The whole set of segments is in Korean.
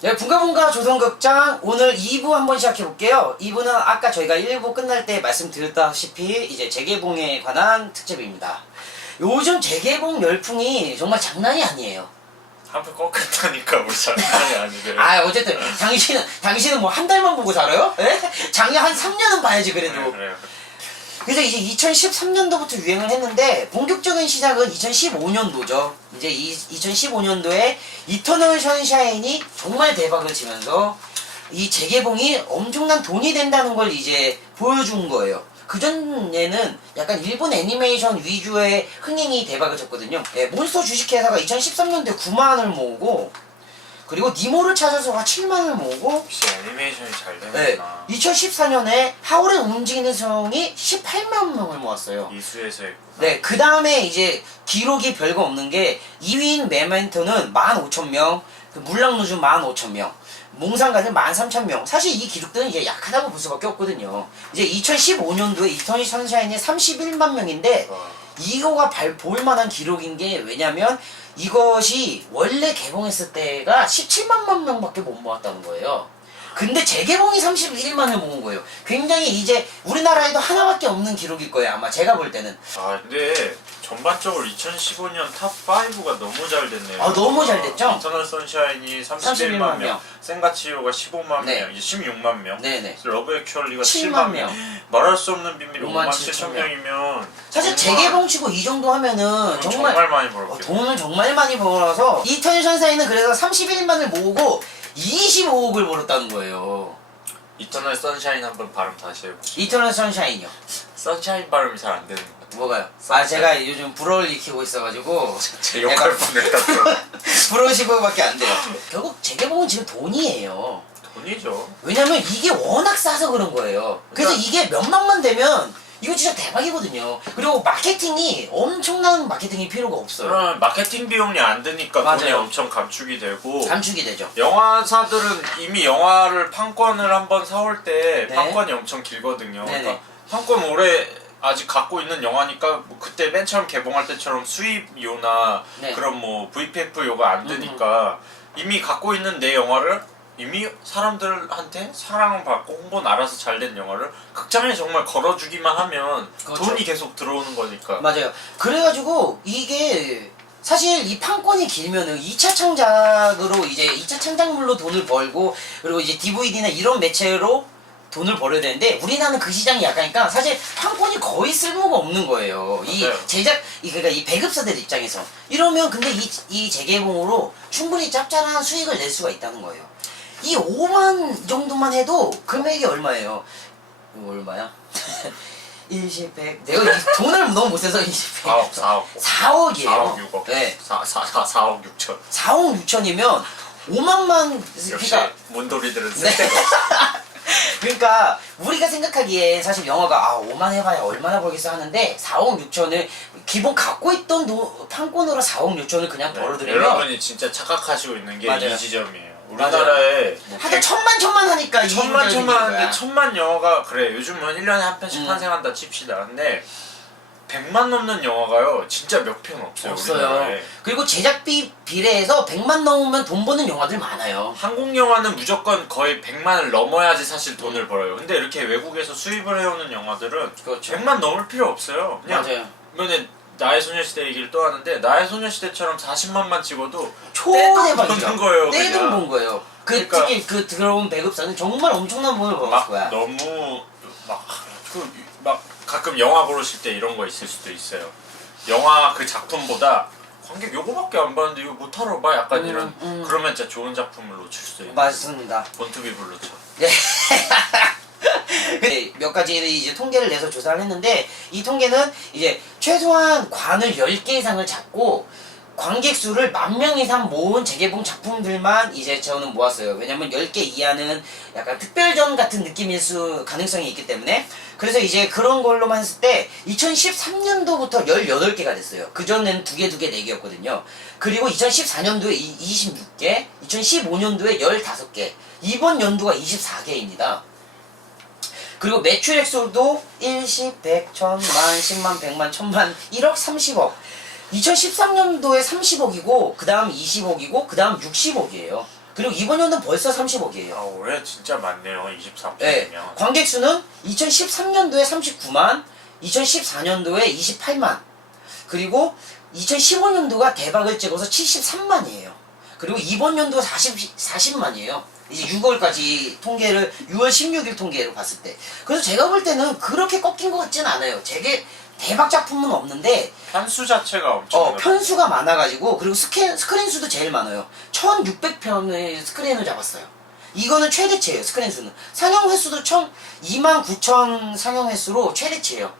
네, bun가bun가 조선극장 오늘 2부 한번 시작해볼게요. 2부는 아까 저희가 1부 끝날 때 말씀드렸다시피 이제 재개봉에 관한 특집입니다. 요즘 재개봉 열풍이 정말 장난이 아니에요. 한편 꺾였다니까 우리 장난이 아니게. 아, 어쨌든 당신은 뭐 한 달만 보고 살아요? 예? 작년 한 3년은 봐야지 그래도. 그래요. 그래서 이제 2013년도부터 유행을 했는데 본격적인 시작은 2015년도죠. 이제 2015년도에 이터널 선샤인이 정말 대박을 치면서 이 재개봉이 엄청난 돈이 된다는 걸 이제 보여준 거예요. 그전에는 약간 일본 애니메이션 위주의 흥행이 대박을 쳤거든요. 예, 몬스터 주식회사가 2013년도에 9만을 모으고 그리고 니모를 찾아서가 7만을 모으고 역시 애니메이션이 잘 네, 되는구나. 2014년에 하울의 움직이는 성이 18만 명을 모았어요. 이수에서 했구나. 네, 그 다음에 이제 기록이 별거 없는 게 2위인 메멘토는 15,000명, 그 물랑루즈 15,000명, 몽상가는 13,000명. 사실 이 기록들은 이제 약하다고 볼 수밖에 없거든요. 이제 2015년도에 이터널 선샤인이 31만 명인데 이거가 볼만한 기록인 게 왜냐면 이것이 원래 개봉했을 때가 17만 명밖에 못 모았다는 거예요. 근데 재개봉이 31만을 모은 거예요. 굉장히 이제 우리나라에도 하나밖에 없는 기록일 거예요. 아마 제가 볼 때는. 아 근데 전반적으로 2015년 탑5가 너무 잘 됐네요. 아, 너무 잘 됐죠? 이터널 선샤인이 31만 31만 명. 명, 센가치요가 15만 네. 명, 이제 16만 명, 네네. 러브 액츄얼리가 7만 7만 명. 명, 말할 수 없는 비밀 5만 5만 7천 7천 명이면 사실 재개봉 치고 이 정도 하면은 정말 많이 벌었겠네. 돈을 정말 많이 벌어서 이터널 선샤인은 그래서 31만을 모으고 25억을 벌었다는 거예요. 이터널 선샤인 한번 발음 다시 해보시죠. 이터널 선샤인이요. 선샤인 발음이 잘 안 되는 것 같아요. 뭐가요? 아, 제가 요즘 불어를 익히고 있어가지고 제 역할 분했다 또. 불어 15밖에 안 돼요. 결국 재개봉은 지금 돈이에요. 돈이죠. 왜냐면 이게 워낙 싸서 그런 거예요. 그래서 그러니까- 이게 몇만만 되면 이거 진짜 대박이거든요. 그리고 마케팅이 엄청난 마케팅이 필요가 없어요. 그러면 마케팅 비용이 안 드니까 돈이 맞아요. 엄청 감축이 되고 감축이 되죠. 영화사들은 이미 영화를 판권을 한번 사올 때 네. 판권이 엄청 길거든요. 네네. 그러니까 판권 오래 아직 갖고 있는 영화니까 뭐 그때 맨 처음 개봉할 때처럼 수입료나 네. 그런 뭐 VPF료가 안 드니까 이미 갖고 있는 내 영화를 이미 사람들한테 사랑을 받고 홍보는 알아서 잘 된 영화를 극장에 정말 걸어주기만 하면 그렇죠. 돈이 계속 들어오는 거니까. 맞아요. 그래가지고 이게 사실 이 판권이 길면은 2차 창작으로 이제 2차 창작물로 돈을 벌고 그리고 이제 DVD나 이런 매체로 돈을 벌어야 되는데 우리나라는 그 시장이 약하니까 사실 판권이 거의 쓸모가 없는 거예요. 이 맞아요. 그러니까 이 배급사들 입장에서 이러면 근데 이 재개봉으로 충분히 짭짤한 수익을 낼 수가 있다는 거예요. 이 5만 정도만 해도 금액이 얼마예요? 이거 얼마야? 20, 100 내가 이 돈을 너무 못 써서 20, 100 4억 4억이에요. 4억 6억. 네. 4억 6천. 4억 6천이면 5만만 역시 그러니까 문돌이들은 네. 쓸데가 없어. 그러니까 우리가 생각하기에 사실 영화가 5만 해봐야 얼마나 벌겠어 하는데 4억 6천을 기본 갖고 있던 판권으로 4억 6천을 그냥 벌어들이면 여러분이 진짜 착각하시고 있는 게 맞아요. 이 지점이에요. 우리나라에 뭐 하여튼 천만 하니까 이 천만 문제가 생기는 하는데 거야. 천만 영화가 그래 요즘은 1년에 한 편씩 탄생한다 칩시다. 근데 100만 넘는 영화가요 진짜 몇 편 없어요. 없어요. 우리나라에. 그리고 제작비 비례해서 100만 넘으면 돈 버는 영화들 많아요. 한국 영화는 무조건 거의 100만을 넘어야지 사실 돈을 벌어요. 근데 이렇게 외국에서 수입을 해오는 영화들은 그렇죠. 100만 넘을 필요 없어요. 그냥 맞아요. 이번에 나의 소녀시대 얘기를 또 하는데 나의 소녀시대처럼 40만만 찍어도 초대박이죠. 버는 거예요, 떼돈 그냥. 본 거예요. 그러니까 특히 그 들어온 배급사는 정말 엄청난 돈을 벌었을 막 거야. 너무 막 가끔 영화 고르실 때 이런 거 있을 수도 있어요. 영화 그 작품보다 관객 요거밖에 안 봤는데 이거 못하러 봐 약간 이런 그러면 진짜 좋은 작품을 놓칠 수도 있는. 맞습니다. 본투비 블루처. 네. 네, 몇 가지 이제 통계를 내서 조사를 했는데 이 통계는 이제 최소한 관을 10개 이상을 잡고 관객 수를 10,000명 이상 모은 재개봉 작품들만 이제 저는 모았어요. 왜냐면 10개 이하는 약간 특별전 같은 느낌일 가능성이 있기 때문에 그래서 이제 그런 걸로만 했을 때 2013년도부터 18개가 됐어요. 그전에는 2개, 4개였거든요. 그리고 2014년도에 26개, 2015년도에 15개, 이번 연도가 24개입니다. 그리고 매출액수도 1, 10, 100, 1000, 10,000, 10만, 100만, 1000만, 1억, 30억. 2013년도에 30억이고 그 다음 20억이고 그 다음 60억이에요. 그리고 이번 연도는 벌써 30억이에요. 아 올해 진짜 많네요. 23편이면. 네, 관객 수는 2013년도에 39만, 2014년도에 28만, 그리고 2015년도가 대박을 찍어서 73만이에요. 그리고 이번 연도 40만이에요. 이제 6월까지 통계를 6월 16일 통계로 봤을 때. 그래서 제가 볼 때는 그렇게 꺾인 것 같진 않아요. 되게 대박 작품은 없는데 편수 자체가 엄청 편수가 많아가지고 그리고 스크린 수도 제일 많아요. 1600편의 스크린을 잡았어요. 이거는 최대치예요. 스크린 수는. 상영 횟수도 29,000 상영 횟수로 최대치예요.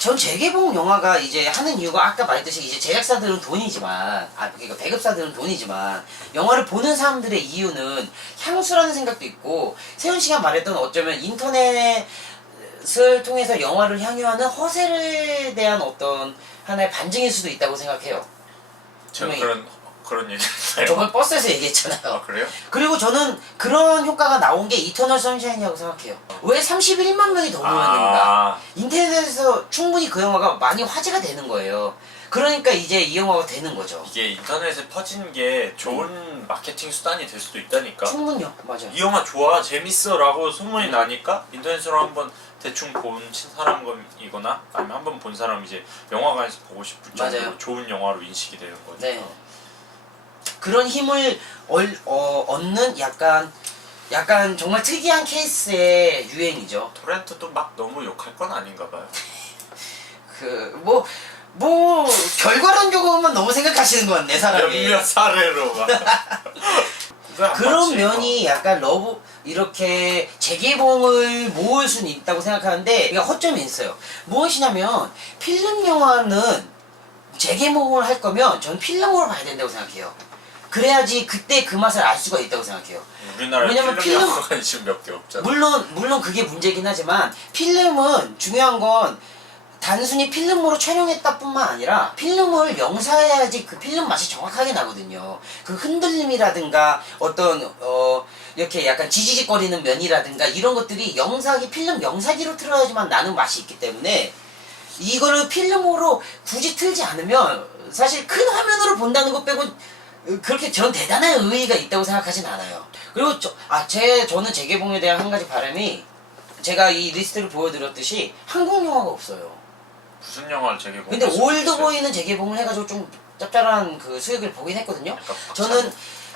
전 재개봉 영화가 이제 하는 이유가 아까 말했듯이 이제 제작사들은 돈이지만 그러니까 배급사들은 돈이지만 영화를 보는 사람들의 이유는 향수라는 생각도 있고 세훈 씨가 말했던 어쩌면 인터넷을 통해서 영화를 향유하는 허세에 대한 어떤 하나의 반증일 수도 있다고 생각해요. 제가 그런 얘기 했어요. 저번 버스에서 얘기했잖아요. 아 그래요? 그리고 저는 그런 효과가 나온 게 이터널 선샤인이라고 생각해요. 왜 31만 명이 더 모였는가? 인터넷에서 충분히 그 영화가 많이 화제가 되는 거예요. 그러니까 이제 이 영화가 되는 거죠. 이게 인터넷에 퍼진 게 좋은 마케팅 수단이 될 수도 있다니까. 충분요. 맞아요. 이 영화 좋아 재밌어 라고 소문이 나니까 인터넷으로 한번 대충 본 사람이거나 아니면 한번 본 사람이 이제 영화관에서 보고 싶을 정도로 맞아요. 좋은 영화로 인식이 되는 거죠. 네. 그런 힘을 얻는 약간 정말 특이한 케이스의 유행이죠. 토렌트도 막 너무 욕할 건 아닌가 봐요. 결과론적으로만 너무 생각하시는 것 같네, 사람이. 몇몇 사례로 막. 그런 면이 약간 이렇게 재개봉을 모을 수는 있다고 생각하는데, 그러니까 허점이 있어요. 무엇이냐면, 필름 영화는 재개봉을 할 거면 전 필름으로 봐야 된다고 생각해요. 그래야지 그때 그 맛을 알 수가 있다고 생각해요. 우리나라에 왜냐면 필름 영화관이 지금 몇 개 없잖아. 물론 그게 문제긴 하지만 필름은 중요한 건 단순히 필름으로 촬영했다 뿐만 아니라 필름을 영사해야지 그 필름 맛이 정확하게 나거든요. 그 흔들림이라든가 어떤 이렇게 약간 지지직거리는 면이라든가 이런 것들이 필름 영사기로 틀어야지만 나는 맛이 있기 때문에 이거를 필름으로 굳이 틀지 않으면 사실 큰 화면으로 본다는 것 빼고 그렇게 전 대단한 의의가 있다고 생각하진 않아요. 그리고 저는 재개봉에 대한 한 가지 바람이 제가 이 리스트를 보여드렸듯이 한국 영화가 없어요. 무슨 영화를 재개봉? 근데 올드보이는 재개봉을 해가지고 좀 짭짤한 그 수익을 보긴 했거든요. 저는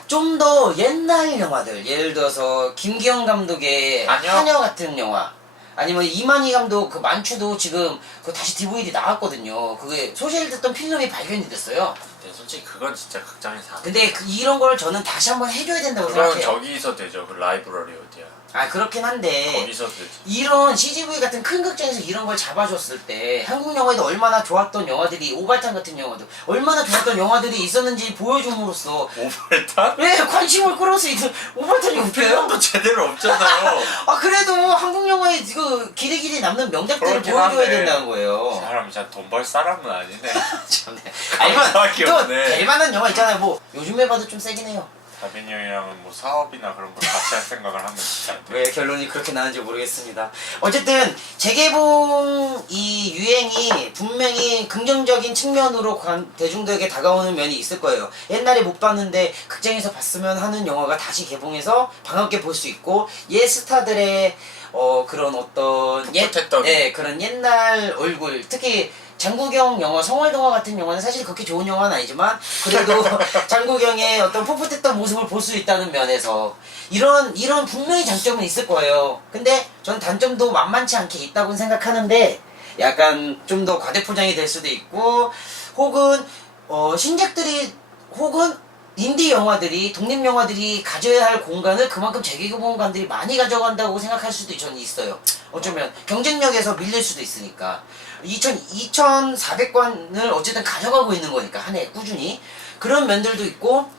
좀 더 옛날 영화들, 예를 들어서 김기영 감독의 하녀 같은 영화, 아니면 이만희 감독 그 만추도 지금 그 다시 DVD 나왔거든요. 그게 소실됐던 필름이 발견이 됐어요. 근데 솔직히 그건 진짜 극장에서 안 근데 이런 걸 저는 다시 한번 해줘야 된다고 그건 생각해요. 저기서 되죠. 그 라이브러리 어디야? 그렇긴 한데 거기서 되지. 이런 CGV 같은 큰 극장에서 이런 걸 잡아줬을 때 한국 영화에도 얼마나 좋았던 영화들이, 오발탄 같은 영화도 얼마나 좋았던 영화들이 있었는지 보여줌으로써 오발탄? 왜 관심을 끌어서 오발탄이 웃겨요? 필름도 제대로 없잖아요. 그래도 한국 영화에 그 길이길이 남는 명작들을 그렇긴 보여줘야 한데. 된다는 거예요. 사람이 진짜 돈 벌 사람은 아니네. 참네. 감사하게 또 없네. 될만한 영화 있잖아요. 뭐 요즘에 봐도 좀 세긴 해요. 다빈이 형이랑은 뭐 사업이나 그런 걸 같이 할 생각을 하면 진짜 안 돼. 왜 결론이 그렇게 나는지 모르겠습니다. 어쨌든 재개봉 이 유행이 분명히 긍정적인 측면으로 대중들에게 다가오는 면이 있을 거예요. 옛날에 못 봤는데 극장에서 봤으면 하는 영화가 다시 개봉해서 반갑게 볼 수 있고, 옛 스타들의 그런 어떤 그런 옛날 얼굴, 특히 장국영 영화, 성월동화 같은 영화는 사실 그렇게 좋은 영화는 아니지만 그래도 장국영의 어떤 풋풋했던 모습을 볼 수 있다는 면에서 이런 분명히 장점은 있을 거예요. 근데 전 단점도 만만치 않게 있다고 생각하는데, 약간 좀 더 과대포장이 될 수도 있고, 혹은 신작들이, 혹은 인디 영화들이, 독립 영화들이 가져야 할 공간을 그만큼 재개봉관들이 많이 가져간다고 생각할 수도 저는 있어요. 어쩌면 경쟁력에서 밀릴 수도 있으니까. 2,400관을 어쨌든 가져가고 있는 거니까 한 해 꾸준히 그런 면들도 있고,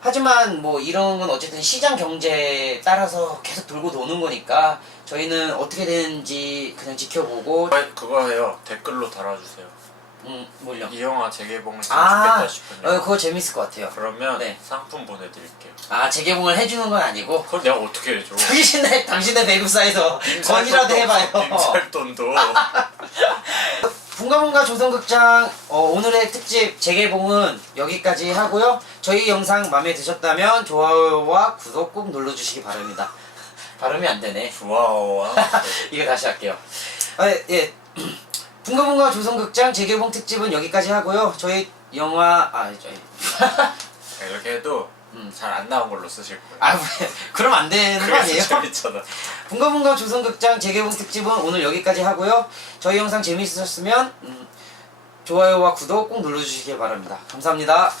하지만 뭐 이런 건 어쨌든 시장 경제에 따라서 계속 돌고 도는 거니까 저희는 어떻게 되는지 그냥 지켜보고. 그거 해요. 댓글로 달아주세요. 뭘요? 이 영화 재개봉했으면 좋겠다 싶은 영화. 그거 재밌을 것 같아요. 그러면 네. 상품 보내드릴게요. 재개봉을 해주는 건 아니고 그걸 내가 어떻게 해줘? 당신의 배급사에서 건이라도 해봐요. 임살 돈도 bun가bun가 조선극장 오늘의 특집 재개봉은 여기까지 하고요. 저희 영상 마음에 드셨다면 좋아요와 구독 꼭 눌러주시기 바랍니다. 발음이 안 되네. 좋아와 이거 다시 할게요. 예. bun가bun가 조선극장 재개봉 특집은 여기까지 하고요. 저희 영화 이렇게 해도 잘 안 나온 걸로 쓰실 거예요. 그럼 안 되는 거 그래서 아니에요? 재밌잖아. bun가bun가 조선극장 재개봉 특집은 오늘 여기까지 하고요. 저희 영상 재밌으셨으면 좋아요와 구독 꼭 눌러주시기 바랍니다. 감사합니다.